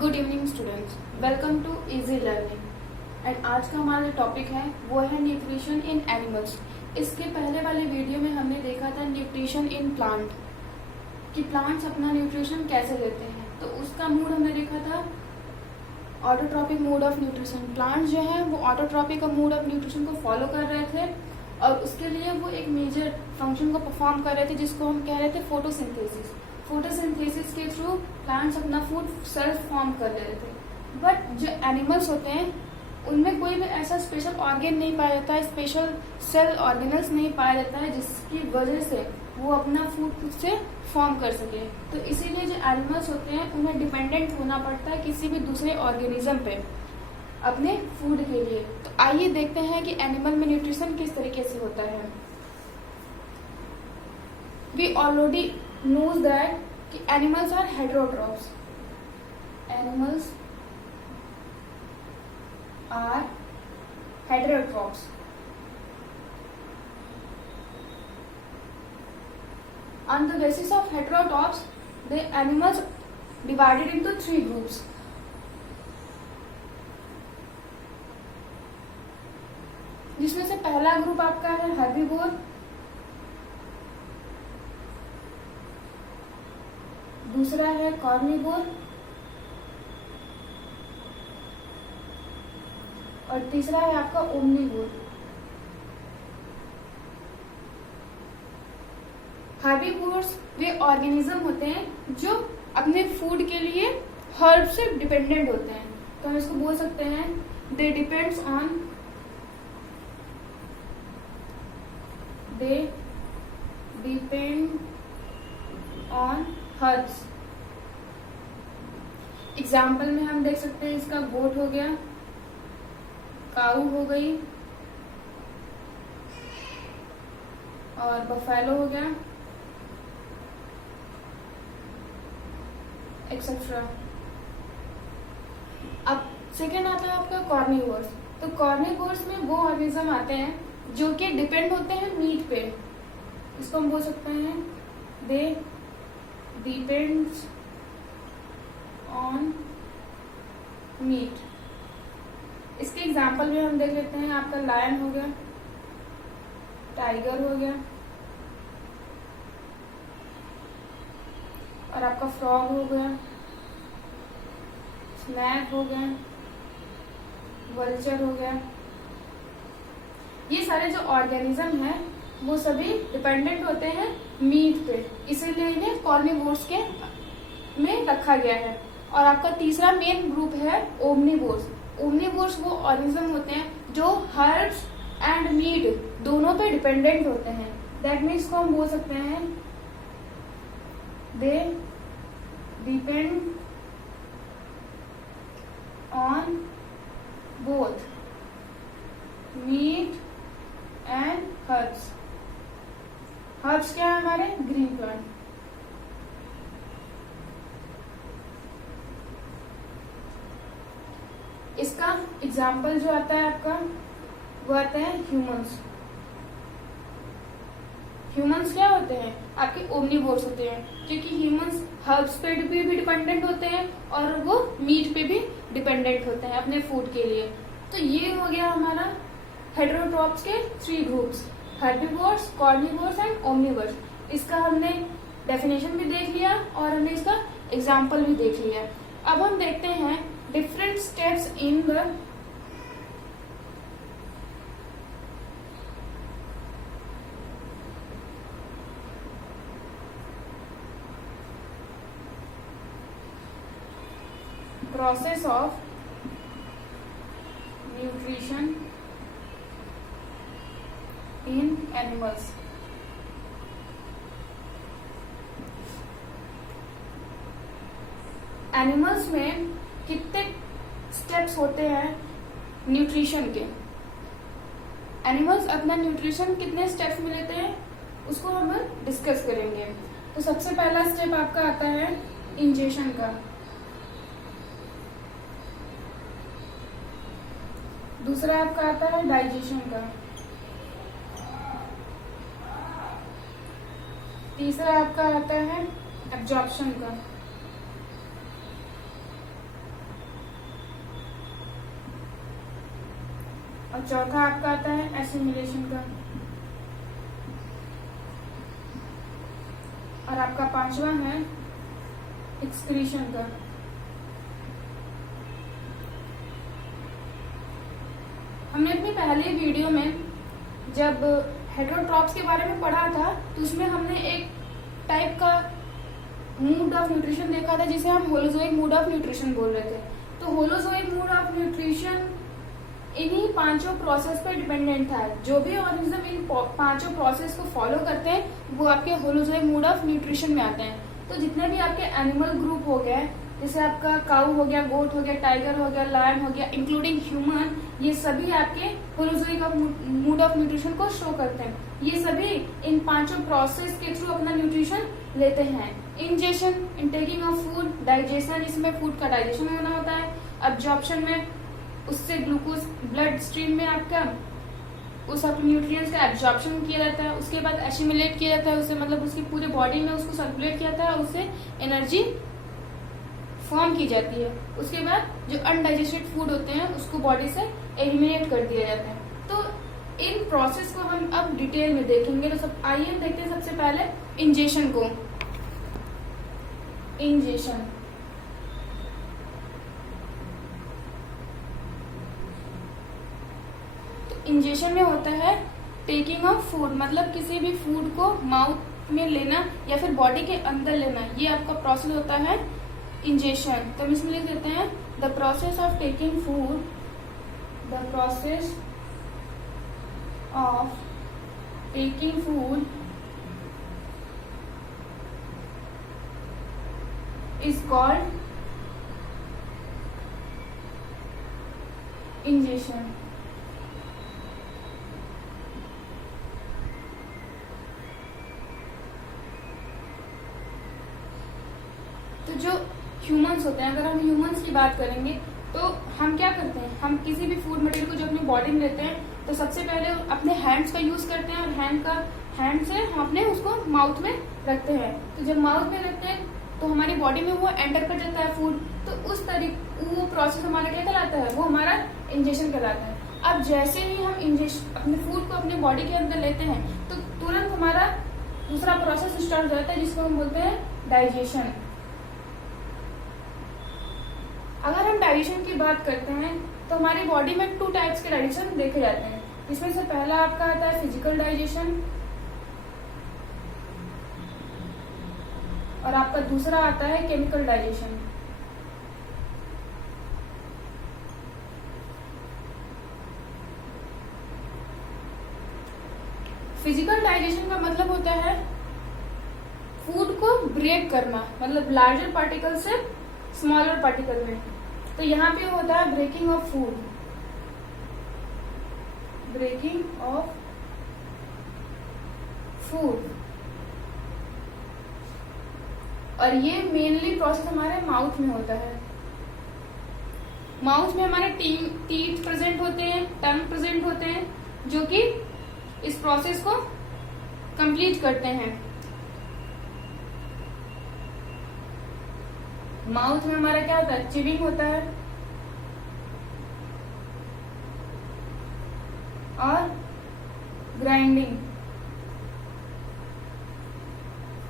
Good evening students, welcome to easy learning. And आज का हमारा टॉपिक है वो है न्यूट्रिशन इन एनिमल्स। इसके पहले वाले वीडियो में हमने देखा था न्यूट्रिशन इन प्लांट, कि प्लांट्स अपना न्यूट्रिशन कैसे लेते हैं। तो उसका मूड हमने देखा था autotrophic mode of nutrition. Plants जो है वो ऑटोट्रॉपिक मोड ऑफ न्यूट्रिशन को फॉलो कर रहे थे और उसके लिए वो एक मेजर फंक्शन को परफॉर्म कर रहे थे जिसको हम कह रहे थे फोटोसिंथेसिस। फोटोसिंथेसिस के थ्रू प्लांट्स अपना फूड सेल्फ फॉर्म कर रहे थे। बट जो एनिमल्स होते हैं उनमें कोई भी ऐसा स्पेशल ऑर्गेन नहीं पाया जाता है, स्पेशल सेल ऑर्गेनल्स नहीं पाया जाता है जिसकी वजह से वो अपना फूड खुद से फॉर्म कर सके। तो इसीलिए जो एनिमल्स होते हैं उन्हें डिपेंडेंट होना पड़ता है किसी भी दूसरे ऑर्गेनिज्म पे अपने फूड के लिए। तो आइए देखते हैं कि एनिमल में न्यूट्रिशन किस तरीके से होता है। वी ऑलरेडी knows that कि animals are heterotrophs. Animals are heterotrophs. On the basis of heterotrophs, the animals divided into three groups. जिसमें से पहला ग्रुप आपका है हर्बीवोर, दूसरा है कार्निवोर और तीसरा है आपका ओमनिवोर। हर्बीवोर्स वे ऑर्गेनिज्म होते हैं जो अपने फूड के लिए हर्ब से डिपेंडेंट होते हैं। तो हम इसको बोल सकते हैं दे डिपेंड्स ऑन हर्ब्स। एग्जाम्पल में हम देख सकते हैं इसका गोट हो गया, काऊ हो गई और बफेलो हो गया, एक्सेट्रा। अब सेकेंड आता है आपका कॉर्निवोर्स। तो कॉर्निवोर्स में वो ऑर्गेनिज्म आते हैं जो कि डिपेंड होते हैं मीट पे। इसको हम बोल सकते हैं दे डिपेंड्स ऑन मीट। इसके एग्जाम्पल में हम देख लेते हैं आपका लायन हो गया, टाइगर हो गया और आपका फ्रॉग हो गया, स्नैक हो गया, वल्चर हो गया। ये सारे जो ऑर्गेनिज्म है वो सभी डिपेंडेंट होते हैं मीट पे, इसीलिए इन्हें कॉर्निवोर्स के में रखा गया है। और आपका तीसरा मेन ग्रुप है ओमनिवोर्स। ओमनिवोर्स वो ऑर्गेनिज्म होते हैं जो हर्ब्स एंड मीट दोनों पे डिपेंडेंट होते हैं। दैट मीन्स को हम बोल सकते हैं they depend on both meat and herbs. Herbs क्या है हमारे ग्रीन प्लांट। इसका एग्जाम्पल जो आता है आपका वो आता है ह्यूमंस। ह्यूमंस क्या होते हैं आपके ओमनिवोर्स होते हैं, क्योंकि ह्यूमंस हर्ब्स पे भी डिपेंडेंट होते हैं और वो मीट पे भी डिपेंडेंट होते हैं अपने फूड के लिए। तो ये हो गया हमारा हेटेरोट्रॉप्स के three groups, herbivores, carnivores and omnivores. इसका हमने डेफिनेशन भी देख लिया और हमने इसका एग्जाम्पल भी देख लिया। अब हम देखते हैं different steps in the process of nutrition in animals. Animals में कितने स्टेप्स होते हैं न्यूट्रिशन के। एनिमल्स अपना न्यूट्रिशन कितने स्टेप्स में लेते हैं उसको हम डिस्कस करेंगे। तो सबसे पहला स्टेप आपका आता है इंजेक्शन का, दूसरा आपका आता है डाइजेशन का, तीसरा आपका आता है एब्जॉर्प्शन का, और चौथा आपका आता है एसिमिलेशन का, और आपका पांचवा है एक्सक्रीशन का। हमने अपनी पहले वीडियो में जब हेटेरोट्रॉप्स के बारे में पढ़ा था तो उसमें हमने एक टाइप का मूड ऑफ न्यूट्रिशन देखा था जिसे हम होलोजोइक मूड ऑफ न्यूट्रिशन बोल रहे थे। तो होलोजोइक मूड ऑफ न्यूट्रिशन इन्हीं पांचों प्रोसेस पर डिपेंडेंट था। जो भी ऑर्गेनिज्म इन पांचों प्रोसेस को फॉलो करते हैं वो आपके होलोजोइक मूड ऑफ न्यूट्रिशन में आते हैं। तो जितने भी आपके एनिमल ग्रुप हो गए, जैसे आपका काऊ हो गया, गोट हो गया, टाइगर हो गया, लायन हो गया, इंक्लूडिंग ह्यूमन, ये सभी आपके होलोजोइक मूड ऑफ न्यूट्रिशन को शो करते हैं। ये सभी इन पांचों प्रोसेस के थ्रू अपना न्यूट्रिशन लेते हैं। इंजेशन, इनटेकिंग ऑफ फूड, डाइजेशन, इसमें फूड का डाइजेशन होना होता है, अब्जॉर्प्शन में उससे ग्लूकोज ब्लड स्ट्रीम में आपका उस न्यूट्रिएंट्स का एब्जॉर्प्शन किया जाता है। उसके बाद एसिमिलेट किया जाता है, उसे मतलब उसकी पूरे बॉडी में उसको सर्कुलेट किया जाता है, उससे एनर्जी फॉर्म की जाती है। उसके बाद जो अनडाइजेस्टेड फूड होते हैं उसको बॉडी से एलिमिनेट कर दिया जाता है। तो इन प्रोसेस को हम अब डिटेल में देखेंगे। तो सब आइए देखते हैं सबसे पहले इंजेशन को। इंजेशन इंजेशन में होता है टेकिंग ऑफ फूड, मतलब किसी भी फूड को माउथ में लेना या फिर बॉडी के अंदर लेना, ये आपका प्रोसेस होता है इंजेशन। तो हम इसमें लिख देते हैं the process of taking food, the process of taking food is called ingestion. तो जो ह्यूमंस होते हैं, अगर हम ह्यूमंस की बात करेंगे तो हम क्या करते हैं, हम किसी भी फूड मटेरियल को जो अपनी बॉडी में लेते हैं तो सबसे पहले अपने हैंड्स का यूज करते हैं, और हैंड से हम अपने उसको माउथ में रखते हैं। तो जब माउथ में रखते हैं तो हमारी बॉडी में वो एंटर कर जाता है फूड। तो उस तरीके वो प्रोसेस हमारा क्या कहलाता है, वो हमारा इंजेशन कहलाता है। अब जैसे ही हम अपने फूड को अपने बॉडी के अंदर लेते हैं तो तुरंत हमारा दूसरा प्रोसेस स्टार्ट हो जाता है जिसको हम बोलते हैं डाइजेशन। अगर हम डाइजेशन की बात करते हैं तो हमारी बॉडी में 2 टाइप्स के डाइजेशन देखे जाते हैं। इसमें से पहला आपका आता है फिजिकल डाइजेशन, और आपका दूसरा आता है केमिकल डाइजेशन। फिजिकल डाइजेशन का मतलब होता है फूड को ब्रेक करना, मतलब लार्जर पार्टिकल से स्मॉलर पार्टिकल में। तो यहाँ पे होता है breaking of food, breaking of food, और ये मेनली प्रोसेस हमारे माउथ में होता है। माउथ में हमारे टीथ प्रेजेंट होते हैं, टंग प्रेजेंट होते हैं, जो कि इस प्रोसेस को कंप्लीट करते हैं। माउथ में हमारा क्या होता है, चिविंग होता है, और ग्राइंडिंग,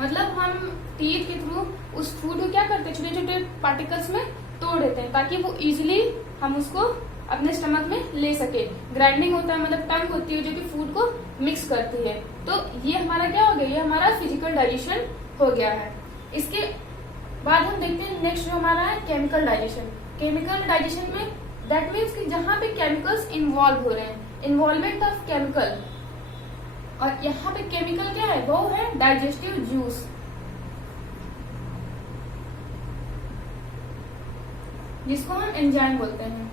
मतलब हम टीथ के थ्रू उस फूड को क्या करते हैं, छोटे छोटे पार्टिकल्स में तोड़ देते हैं ताकि वो इजीली हम उसको अपने स्टमक में ले सके। ग्राइंडिंग होता है, मतलब टंग होती है जो कि फूड को मिक्स करती है। तो ये हमारा क्या हो गया, ये हमारा फिजिकल डाइजेशन हो गया है। इसके बाद हम देखते हैं नेक्स्ट जो हमारा है केमिकल डाइजेशन। केमिकल डाइजेशन में दैट मीन्स कि जहां पे केमिकल्स इन्वॉल्व हो रहे हैं, इन्वॉल्वमेंट ऑफ केमिकल, और यहाँ पे केमिकल क्या है, वो है डाइजेस्टिव जूस। जिसको हम एंजाइम बोलते हैं।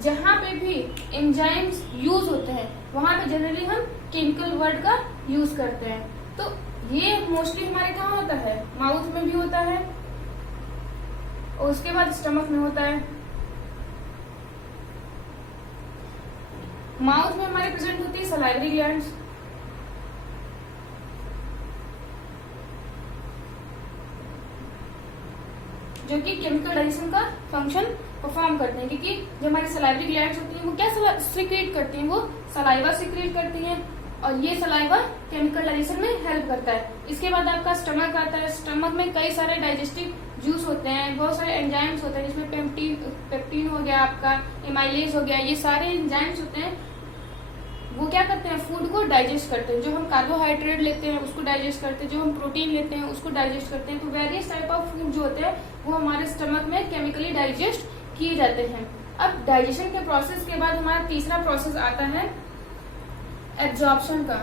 जहां पे भी एंजाइम्स यूज होते हैं वहां पे जनरली हम केमिकल वर्ड का यूज करते हैं। तो ये मोस्टली हमारे कहाँ होता है, माउथ में भी होता है, और उसके बाद स्टमक में होता है। माउथ में हमारे प्रेजेंट होती है सलाइवरी ग्लैंड्स, जो कि केमिकल डाइजेशन का फंक्शन परफॉर्म करते हैं, क्योंकि जो हमारी सलाइवरी ग्लैंड्स होती हैं वो क्या सिक्रीट करती हैं, वो सलाइवा सिक्रीट करती हैं और ये सलाइवा केमिकल डाइजेशन में हेल्प करता है। इसके बाद आपका स्टमक आता है। स्टमक में कई सारे डाइजेस्टिव जूस होते हैं, बहुत सारे एंजाइम्स होते हैं, जिसमें पेप्टिन हो गया, आपका एमाइलेज हो गया, ये सारे एंजाइम्स होते हैं। वो क्या करते हैं, फूड को डाइजेस्ट करते हैं। जो हम कार्बोहाइड्रेट लेते हैं उसको डाइजेस्ट करते हैं, जो हम प्रोटीन लेते हैं उसको डाइजेस्ट करते हैं। तो वेरियस टाइप ऑफ फूड जो होते हैं वो हमारे स्टमक में केमिकली डाइजेस्ट किए जाते हैं। अब डाइजेशन के प्रोसेस के बाद हमारा तीसरा प्रोसेस आता है एब्जॉर्प्शन का।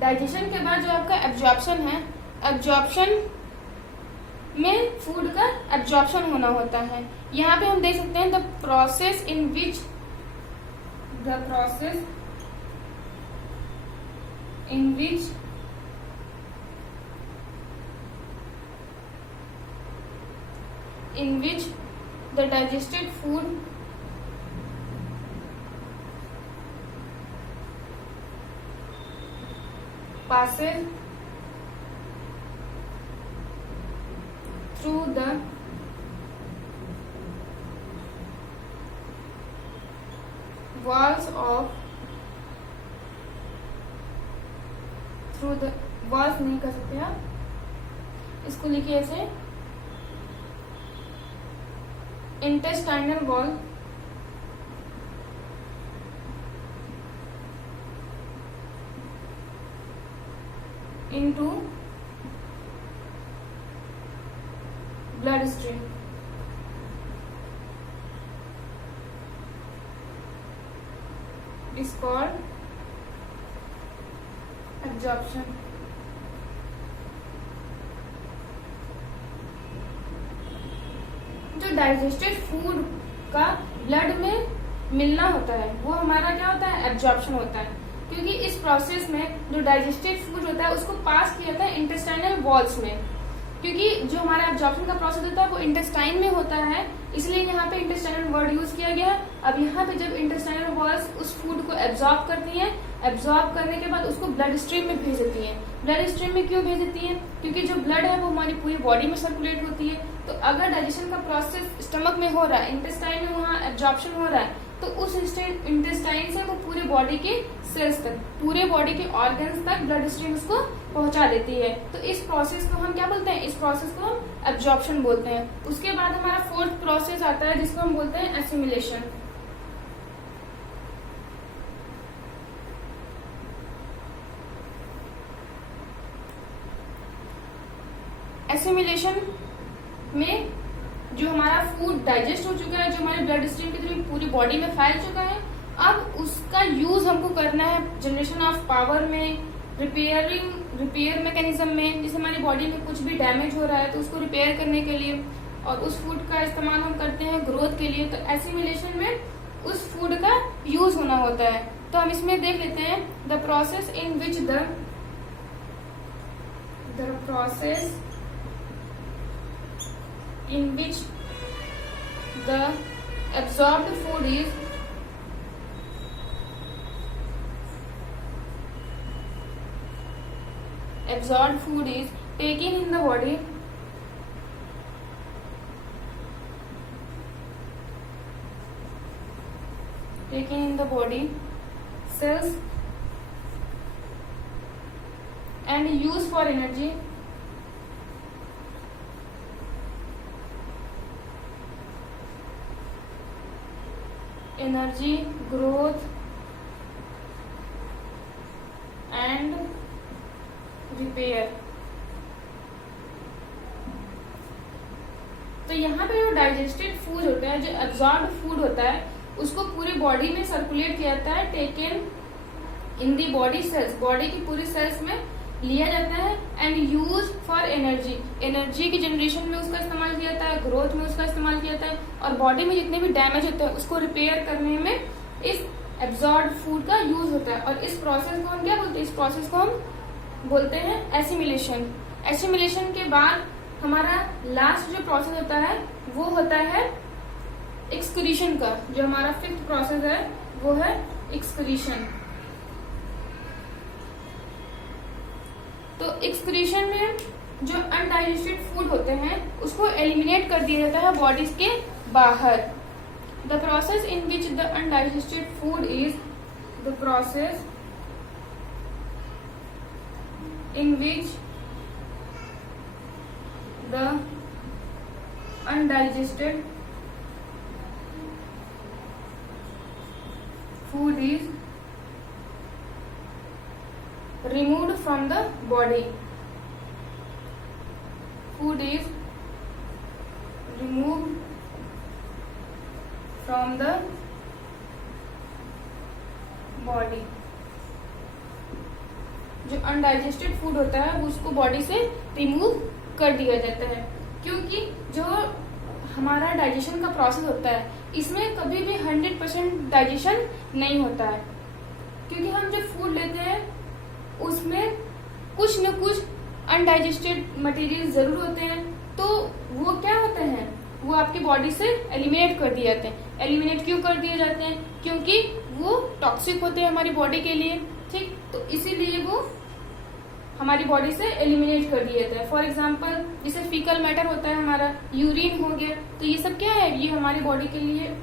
डाइजेशन के बाद जो आपका एब्जॉर्प्शन है, एब्जॉर्प्शन में फूड का एब्जॉर्प्शन होना होता है। यहाँ पे हम देख सकते हैं the process in which the digested food passes through the walls नहीं कर सकते आप, इसको लिखिए ऐसे, intestinal wall into blood stream. It is called absorption. जो डाइजेस्टेड फूड का ब्लड में मिलना होता है वो हमारा क्या होता है, एब्जॉर्प्शन होता है। क्योंकि इस प्रोसेस में जो डाइजेस्टेड फूड होता है उसको पास किया जाता है इंटेस्टाइनल वॉल्स में। क्योंकि जो हमारा एब्जॉर्प्शन का प्रोसेस होता है वो इंटेस्टाइन में होता है, इसलिए यहाँ पे इंटेस्टाइनल वर्ड यूज किया गया। अब यहाँ पे जब इंटेस्टाइनल वॉल्स उस फूड को एब्जॉर्ब करती हैं, एब्जॉर्ब करने के बाद उसको ब्लड स्ट्रीम में भेज देती हैं। ब्लड स्ट्रीम में क्यों भेज देती है, क्योंकि जो ब्लड है वो हमारी पूरी बॉडी में सर्कुलेट होती है। तो अगर डाइजेशन का प्रोसेस स्टमक में हो रहा है, इंटेस्टाइन में वहाँ एब्जॉर्प्शन हो रहा है, तो उस इंटेस्टाइन से वो पूरी बॉडी के सेल्स तक, पूरे बॉडी के ऑर्गन्स तक ब्लड स्ट्रीम उसको पहुंचा देती है। तो इस प्रोसेस को हम क्या बोलते हैं, इस प्रोसेस को हम एब्जॉर्प्शन बोलते हैं। उसके बाद हमारा फोर्थ प्रोसेस आता है जिसको हम बोलते हैं एसिमिलेशन। एसिमिलेशन में जो हमारा फूड डाइजेस्ट हो चुका है, जो हमारे ब्लड स्ट्रीम के थ्रू पूरी बॉडी में फैल चुका है, अब उसका यूज हमको करना है जनरेशन ऑफ पावर में, रिपेयर मैकेनिज्म में। जैसे हमारी बॉडी में कुछ भी डैमेज हो रहा है तो उसको रिपेयर करने के लिए, और उस फूड का इस्तेमाल हम करते हैं ग्रोथ के लिए। तो एसिमिलेशन में उस फूड का यूज होना होता है। तो हम इसमें देख लेते हैं the process in which the absorbed food is taken in the body cells and used for energy, growth and repair। तो यहाँ पे जो डाइजेस्टेड फूड होता है, जो एब्जॉर्ब्ड फूड होता है, उसको पूरी बॉडी में सर्कुलेट किया जाता है, taken in the body cells, body की पूरी सेल्स में लिया जाता है, and use for energy, energy की जनरेशन में उसका इस्तेमाल किया जाता है, ग्रोथ में उसका इस्तेमाल किया जाता है, और बॉडी में जितने भी डैमेज होते हैं उसको रिपेयर करने में इस एब्जॉर्ब्ड फूड का यूज होता है। और इस प्रोसेस को हम क्या बोलते हैं, इस प्रोसेस को हम बोलते हैं एसिमिलेशन। एसिमिलेशन के बाद हमारा लास्ट जो प्रोसेस होता है वो होता है एक्सक्रीशन का, जो हमारा 5th प्रोसेस है वो है एक्सक्रीशन। तो एक्सक्रीशन में जो अनडाइजेस्टेड फूड होते हैं उसको एलिमिनेट कर दिया जाता है बॉडी के बाहर। The process in which the undigested food is the process in which the undigested food is removed from the body. Food is removed from the body. जो अनडाइजेस्टेड फूड होता है वो उसको बॉडी से रिमूव कर दिया जाता है, क्योंकि जो हमारा डाइजेशन का प्रोसेस होता है इसमें कभी भी 100% डाइजेशन नहीं होता है, क्योंकि हम जब फूड लेते हैं उसमें कुछ न कुछ अनडाइजेस्टेड मटेरियल जरूर होते हैं। तो वो क्या होते हैं, वो आपकी बॉडी से एलिमिनेट कर दिए जाते हैं। एलिमिनेट क्यों कर दिए जाते हैं? क्योंकि वो टॉक्सिक होते हैं हमारी बॉडी के लिए, ठीक। तो इसीलिए वो हमारी बॉडी से एलिमिनेट कर दिए जाते हैं। फॉर एग्जाम्पल जैसे फीकल मैटर होता है हमारा, यूरिन हो गया, तो ये सब क्या है, ये हमारी बॉडी के लिए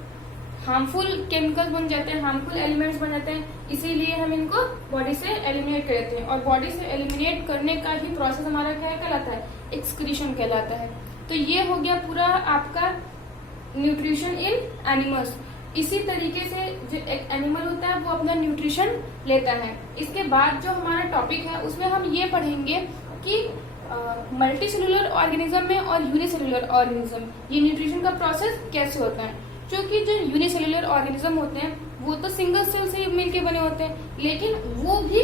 हार्मफुल केमिकल्स बन जाते हैं, हार्मफुल एलिमेंट्स बन जाते हैं, इसीलिए हम इनको बॉडी से एलिमिनेट कर देते हैं। और बॉडी से एलिमिनेट करने का ही प्रोसेस हमारा क्या कहलाता है, एक्सक्रीशन कहलाता है। तो ये हो गया पूरा आपका न्यूट्रिशन इन एनिमल्स। इसी तरीके से जो एक एनिमल होता है वो अपना न्यूट्रिशन लेता है। इसके बाद जो हमारा टॉपिक है उसमें हम ये पढ़ेंगे कि मल्टीसेलुलर ऑर्गेनिज्म में और यूनिसेलुलर ऑर्गेनिज्म ये न्यूट्रिशन का प्रोसेस कैसे होता है। क्योंकि जो यूनिसेलुलर ऑर्गेनिज्म होते हैं वो तो सिंगल सेल से मिलके बने होते हैं, लेकिन वो भी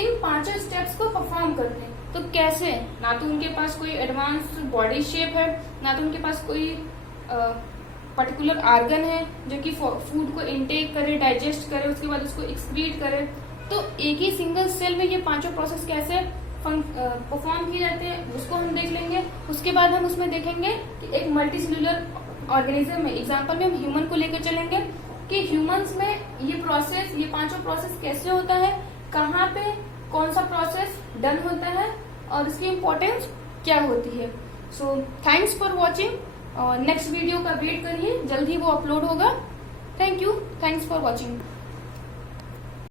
इन 5 स्टेप्स को परफॉर्म करते हैं। तो कैसे? ना तो उनके पास कोई एडवांस बॉडी शेप है, ना तो उनके पास कोई पर्टिकुलर ऑर्गन है जो कि फूड को इनटेक करे, डाइजेस्ट करे, उसके बाद उसको एक्सक्रीट करे। तो एक ही सिंगल सेल में ये 5 प्रोसेस कैसे परफॉर्म किए जाते हैं उसको हम देख लेंगे। उसके बाद हम उसमें देखेंगे कि एक मल्टीसेलुलर ऑर्गेनिज्म में, एग्जाम्पल में हम ह्यूमन को लेकर चलेंगे कि ह्यूमंस में ये प्रोसेस, ये 5 प्रोसेस कैसे होता है, कहाँ पे कौन सा प्रोसेस डन होता है और इसकी इम्पोर्टेंस क्या होती है। So thanks for watching. Next video का वेट करिए, जल्द ही वो अपलोड होगा। Thank you, thanks for watching.